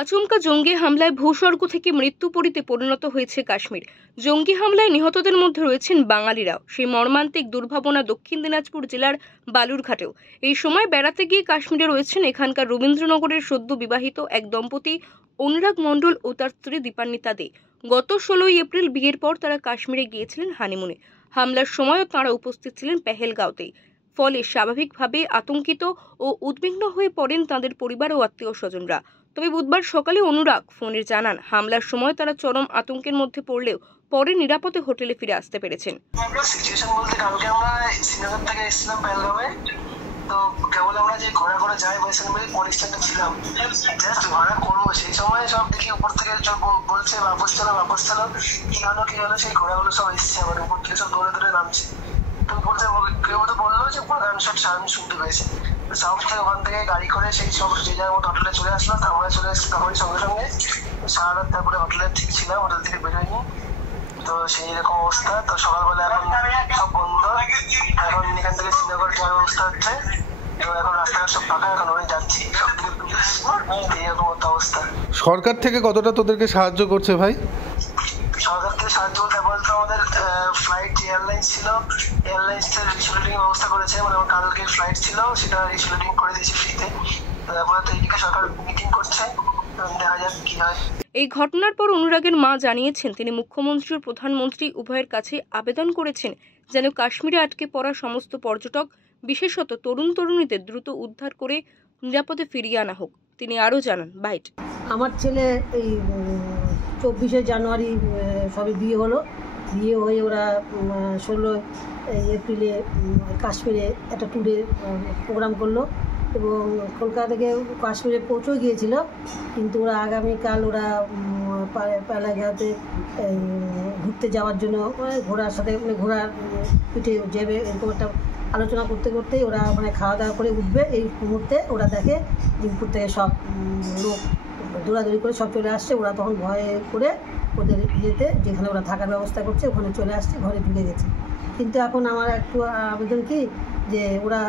আচমকা জঙ্গি হামলায় ভূস্বর্গ থেকে মৃত্যুপুরীতে পরিণত হয়েছে কাশ্মীর। জঙ্গি হামলায় নিহতদের মধ্যে রয়েছেন বাঙালিরাও। সেই মর্মান্তিক দুর্ভাবনা দক্ষিণ দিনাজপুর জেলার বালুরঘাটেও। এই সময় বেড়াতে গিয়ে কাশ্মীরে রয়েছেন এখানকার রবীন্দ্রনগরের সদ্য বিবাহিত এক দম্পতি অনুরাগ মণ্ডল ও তার স্ত্রী দীপান্বিতা দে। গত 16 এপ্রিল বিয়ের পর তারা কাশ্মীরে গিয়েছিলেন হানিমুনে। হামলার সময়ও তাঁরা উপস্থিত ছিলেন পেহেলগাঁওতেই। ফলে স্বাভাবিকভাবে আতঙ্কিত ও উদ্বিগ্ন হয়ে পড়েন তাদের পরিবার ও আত্মীয় স্বজনরা। তবে বুধবার সকালে অনুরাগ ফোনে জানান, হামলার সময় তারা চরম আতঙ্কের মধ্যে পড়লেও পরে নিরাপদে হোটেলে ফিরে আসতে পেরেছেন। সিচুয়েশন বলতে কালকে আমরা শ্রীনগর থেকে এসেছিলাম পেহেলগাঁওয়ে। তো কেবল আমরা যে ঘোরা যাই বৈষ্ণবী পরিস্থানে ছিলাম, জাস্ট ঘোরা করবো সেই সময় সব দেখি উপর থেকে বলছে বাপস চলো কি হলো সেই ঘোড়াগুলো সব এসছে আমার উপর থেকে, সব দৌড়ে নামছে। তো বলতে কেউ তো বললো যে পুরো গানশট সাউন্ড শুনতে পেয়েছে। সাউথ থেকে ওখান থেকে গাড়ি করে সেই সব যে যার মতো হোটেলে চলে আসলো। আমরা চলে এসেছি তখনই সঙ্গে সারা রাত তারপরে হোটেলে ঠিক ছিলাম, হোটেল থেকে বেরোয়নি। তো সেই রকম অবস্থা। তো সকালবেলা এখন সব বন্ধ, এখন এখান থেকে শ্রীনগর যাওয়ার ব্যবস্থা হচ্ছে। তো এখন রাস্তাঘাট সব ফাঁকা, এখন ওই যাচ্ছি, সবদিকে পুলিশ, এইরকম একটা অবস্থা। সরকার থেকে কতটা তোদেরকে সাহায্য করছে ভাই? সরকার থেকে সাহায্য বলতে আমাদের ফ্লাইট যে এয়ারলাইন্স ছিল, এয়ারলাইন্স রিশিডিং ব্যবস্থা করেছে। মানে আমার কালকে ফ্লাইট ছিল, সেটা রিশিডিং করে দিয়েছে ফ্রিতে। তারপরে তো এইদিকে সরকার মিটিং করছে, দেখা যাক কি হয়। এই ঘটনার পর অনুরাগের মা জানিয়েছেন, তিনি মুখ্যমন্ত্রী ও প্রধানমন্ত্রী উভয়ের কাছে আবেদন করেছেন যেন কাশ্মীরে আটকে পড়া সমস্ত পর্যটক, বিশেষত তরুণ তরুণীদের দ্রুত উদ্ধার করে নিরাপদে ফিরিয়ে আনা হোক। তিনি আরও জানান, বাইট, আমার ছেলে এই 24শে জানুয়ারি সবে বিয়ে হলো। বিয়ে হয়ে ওরা 16 এপ্রিলে কাশ্মীরে একটা ট্যুরে প্রোগ্রাম করলো এবং কলকাতা থেকে কাশ্মীরে পৌঁছেও গিয়েছিল। কিন্তু ওরা আগামীকাল ওরা পেহেলগাঁওতে ঘুরতে যাওয়ার জন্য ঘোড়ার সাথে ঘোড়ার পিঠে যাবে, এরকম একটা আলোচনা করতে করতেই ওরা ওখানে খাওয়া দাওয়া করে উঠবে। এই মুহূর্তে ওরা দেখে দিনপুর থেকে সব লোক দৌড়াদৌড়ি করে সব চলে আসছে। ওরা তখন ভয়ে করে ওদের ইয়েতে যেখানে ওরা থাকার ব্যবস্থা করছে ওখানে চলে আসছে, ঘরে ঢুকে গেছে। কিন্তু এখন আমার একটু আবেদন কি যে ওরা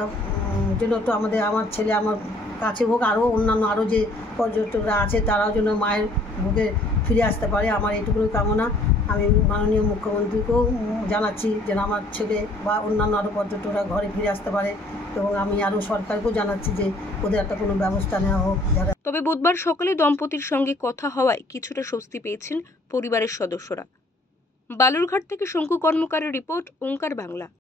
যেন একটু আমার ছেলে আমার কাছে হোক, আরও অন্যান্য আরও যে পর্যটকরা আছে তারাও যেন মায়ের বুকে ফিরে আসতে পারে, আমার এইটুকুই কামনা। আমি মাননীয় মুখ্যমন্ত্রীকেও জানাচ্ছি যেন আমার ছেলে বা অন্যান্য আরও পর্যটকরা ঘরে ফিরে আসতে পারে, এবং আমি আরও সরকারকেও জানাচ্ছি যে ওদের একটা কোনো ব্যবস্থা নেওয়া হোক। তবে বুধবার সকালে দম্পতির সঙ্গে কথা হওয়ায় কিছুটা স্বস্তি পেয়েছেন পরিবারের সদস্যরা। বালুরঘাট থেকে শঙ্কু কর্মকারের রিপোর্ট, ওঙ্কার বাংলা।